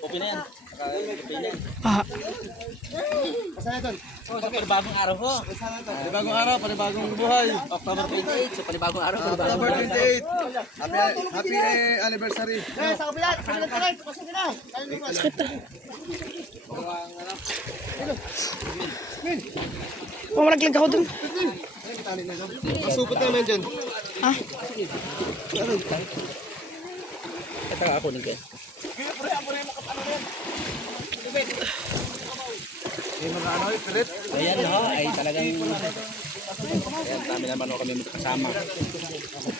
Open na yan. Open na yan. Ah, Kasana ito. Panibagong araw ho. Panibagong araw, panibagong buhay. October 28. So panibagong araw, panibagong October buhay. 28. Happy anniversary. Sa kabilat. Sa kabilat tayo. Pasok na. sakit na. Oh, malaglag ako dun. Masupot naman dyan. Ah, Ito ako din kayo. Ayan ho, ay talagang ayan, dami naman ho kami magkasama.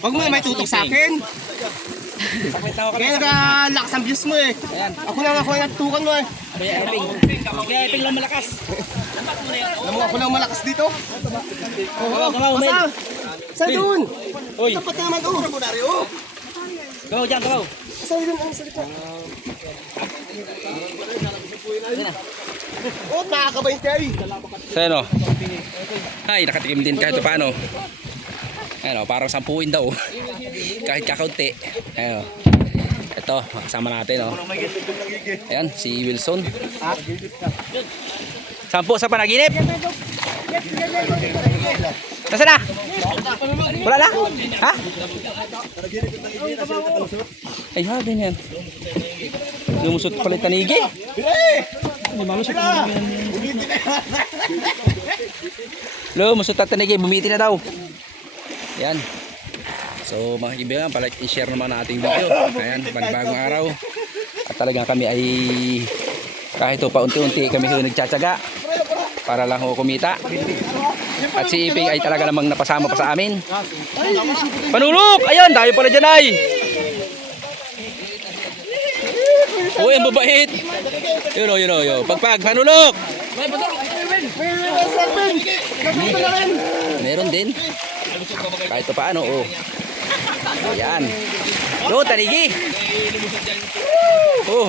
Huwag mo may tutok sa akin. Sakit na ho kami. Kaya nakalakas ang views mo eh. Ayan, Ako na nga natutukan mo eh. Kuya Eping. Kuya Eping lang malakas. Alam mo ako lang malakas dito. Gamaw, Mel. Sa doon. Uy, Tapat naman oh. gamaw dyan, gamaw. Sa doon ang salita. Ayan na. Oh, nakakabayin tayo. So ano? Ay, nakatikim din kahit paano. Ayan o, parang sampuin daw. Kahit kakaunti. Ayan o. Ito, makasama natin o. Ayan, si Wilson. Sampu sa panaginip. Nasaan na? Wala na? Ha? Ay, habi niyan. Lumusot pala yung tanigi. Lumusot ang tanigi, bumiti na daw. Yan. So mga kaibigan, palike i-share naman ang ating video. Ayan, panibagong araw. At talagang kami ay kahit paunti-unti kami nagtsatsaga para lang ho kumita. At si Iping ay talaga namang napasama pa sa amin. Panulok! Ayun, dahil pala dyan ay. Uy, ang babait. Yun o, yun o, yun. Pagpag, panulok! Meron din. Kahit pa paano, oh. Ayan. Yun, tanigi. Oh.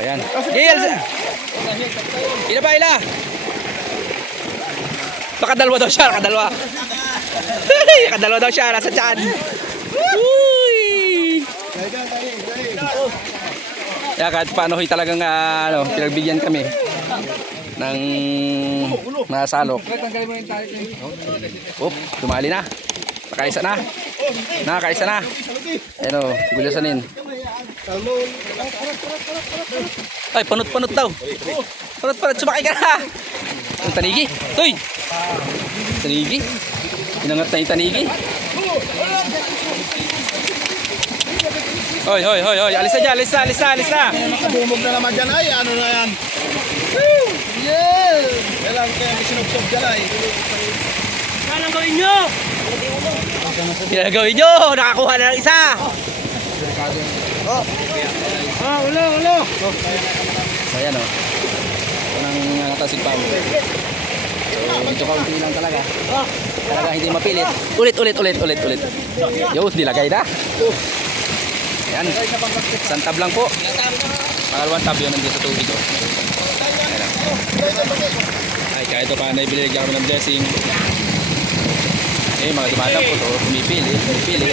Ayan. Gil! Ila ba, ila? Nakadalwa daw siya, nakadalwa. Nakadalwa daw siya, nasa tiyan. Uy! Kaya kahit paano talagang pinagbigyan kami ng nasalok. Oop, dumali na. Nakaisa na. Nakakaisa na. Ayan o, gulasanin. Ay, panot-panot daw. Panot-panot, sumakay ka na. Ang tanigi. Toy! Tanigi. Inangat na yung tanigi. Hoy, hoy, hoy, hoy. Alis na dyan, alis na, alis na, alis na. Nakabumog na naman dyan ay. Ano na yan? Yeah! Kailangan kaya sinubsob dyan ay. anong gawin nyo? Ginagawin nyo, nakakuha na ng isa. Ah, ulo, ulo. So ayan o. Ito nang nangatasig pa mo. So medyo kaunti lang talaga. Talaga hindi mapilit. Ulit, ulit, ulit, ulit, ulit. Yun, nilagay na. Ayan. Isang tab lang po. Pangalawang tab yun nandiyan sa tubig o. Ayan o. Ay, kahit ito pa naibiligyan kami ng blessing. Eh, mga dumadang po. So, pumipili, pumipili.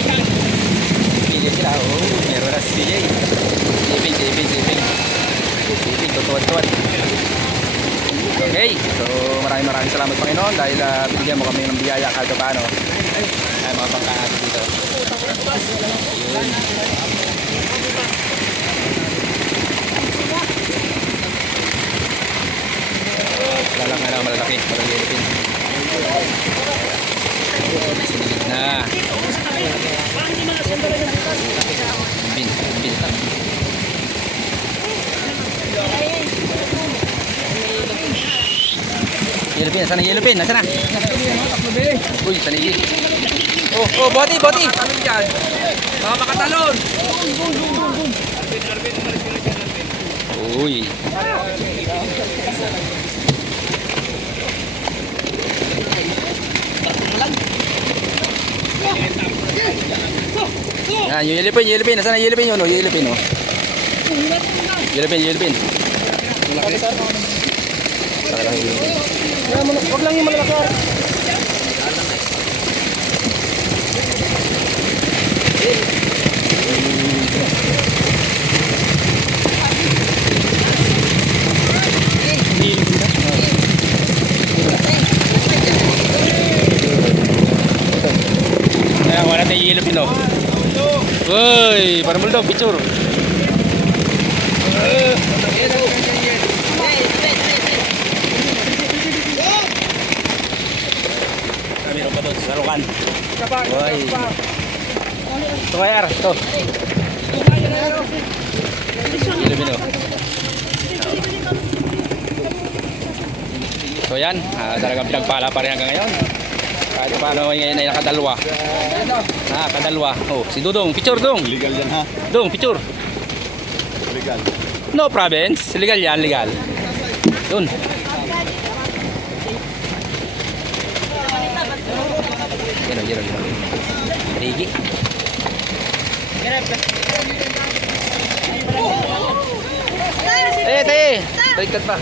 Pili sila. Oh, meron na si CJ. Siping, siping, siping. Siping, tutuan-tuan. Okay, so maraming salamat Panginoon dahil binigyan mo kami ng biyaya kahit paano. Ay, mga bangka natin dito. Yun. Lalang na malalaki, malalipin. Sinigit na. Bin, bin. Yellow pin, nasaan ang yellow pin? Nasaan na? Uy, tanigi. Oh, oh, boti, boti. Anong dyan? Baka makatalon. Uy. Yan, yung yellow pin. Nasaan ang yellow pin yun? Oh, yellow pin, oh. Yellow pin, yellow pin. Saka lang yellow pin. Huwag lang yung malalaki. Uy, parang bulldog, picture. Meron pa doon sa salukan. Uy. Ito kaya, ito. Ilumino. So yan, talagang pinagpala pa rin hanggang ngayon. Kahit paano ngayon ay nakadalwa. Nakadalwa. Oh, si Dudong, picture Dong. Legal yan ha. Dong, picture. Legal. No province, legal yan, legal. Yun. Gino. Rigi. Baliktad pa.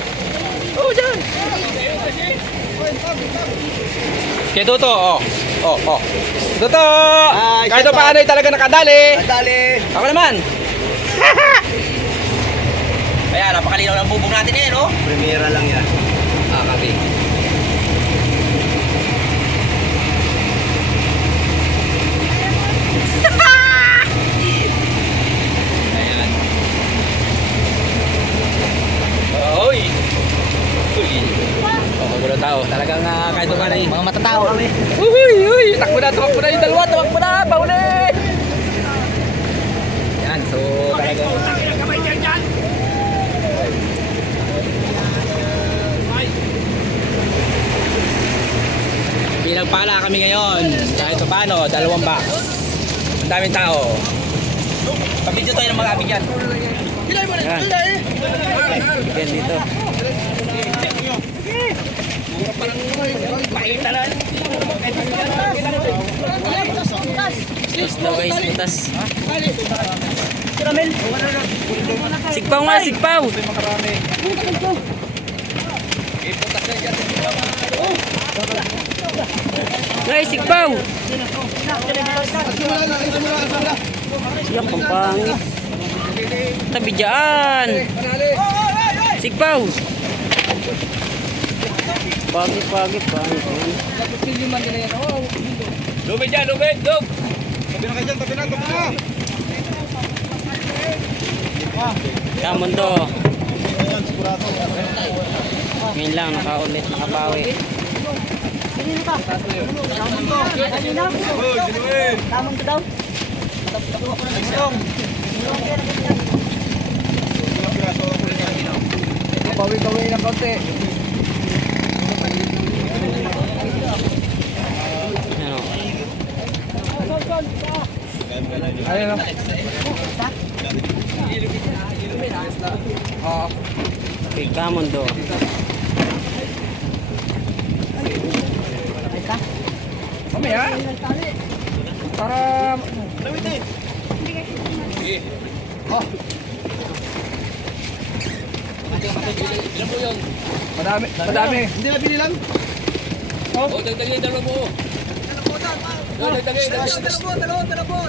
Oh, dyan. Kaya Toto, oh. Toto! Kahit paano ay talaga nakadali. Dali. Ako naman. Ayan, napakalinaw ng bubong natin eh, no? Primera lang yan. Kasi. Ayan. Oy! Gulo tao. Talagang kahit pa rin. Mga matatao kami. Uy! Takbo na yung dalawa. Takbo na! Pauli! Yan, so talagang... Pinagpala kami ngayon. Kahit pa paano, 2 box. Ang daming tao. Pabidyo tayo ng mga abig yan. Yan. Yan dito. Butas daw guys, butas. Sigpaw nga, sigpaw. Guys, sigpaw. Yak, ang pangit. Tabi dyan. Sigpaw. Pagit. Lubid dyan, lubid, lub. Tabi na kayo dyan, tabi na. Kamon to. Ayan, sigurado. Ngayon lang, nakaulit, nakabawi. Bawi-bawi ng konti. Ano? Ayun o. Okay, kamon to. Mamaya. Para... Madami. Hindi na bili lang. Oh, dagdagin, dalawa mo. Dagdagin. Dalawa.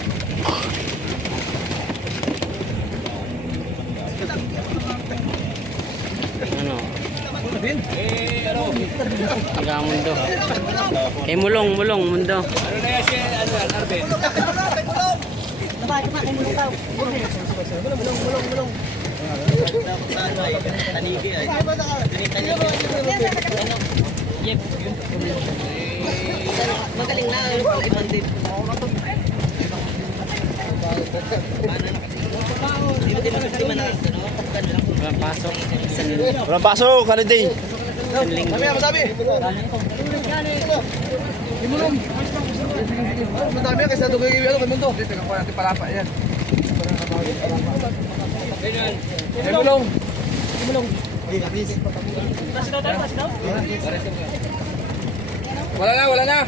Ano? Taga mundo. Kay mulong mundo. Ano na yan si Arben? Mulong. Tanigi ay. Yep. Magaling na. Ibang din. Walang pasok. Walang pasok, holiday. Isang linggo. Madami. Mulong. Madami kasi ito kay ano kay mundo. Dito ko natin palapa yan. Mulong. Wala na.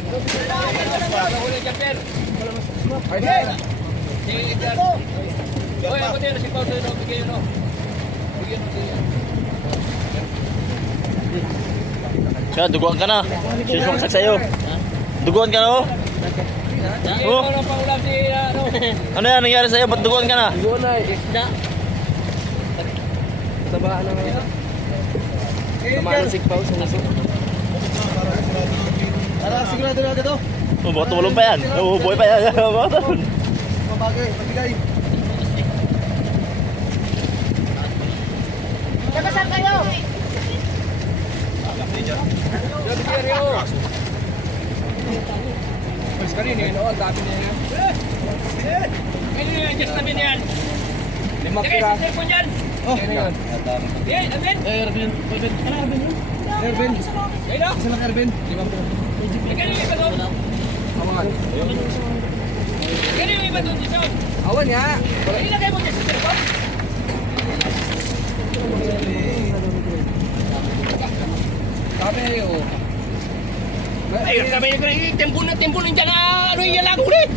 Kaya duguan ka na. Susuksak sa'yo. Duguan ka na oh. Oh. Ano yan nangyari sa'yo? Ba't duguan ka na? Duguan na isda. Sabaan na nga. Tamaan ng sigpaw sa naso. Sigurado na ito. Oh, baka tumulong pa yan. Oh, buhay pa yan. bagay, magbigay. Nakasan kayo! Mas kanina yun, ang dami niya yan. Ano yung adjust namin yan? Limang Sige, pira. sa cellphone yan. Oh, ano yan? Yan, Alvin. Ervin. Ervin. Ayun o. Isa lang Ervin. Limang pira. Kano yung iba doon? Awangan. Kano yung iba doon, Jason? Awan nga. Ilagay mo dyan sa cellphone. Kami oh. Ay, sabi niya ko na tempo na dyan na ano yung lago ulit.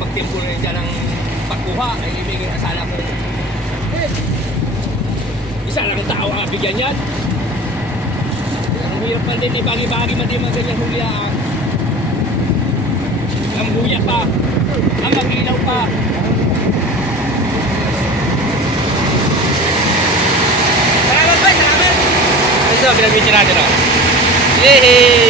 Pagtimpo na dyan ang pagkuha ay ibigay kasala mo. Isa lang ang tao ang bigyan yan. Ang hirap pa din, ibagi-bagi man din mga ganyan huliaan. Ang huya pa, ang mag-ilaw pa. Salamat ba? Salamat! Ito, binabidyo natin o. Yehey!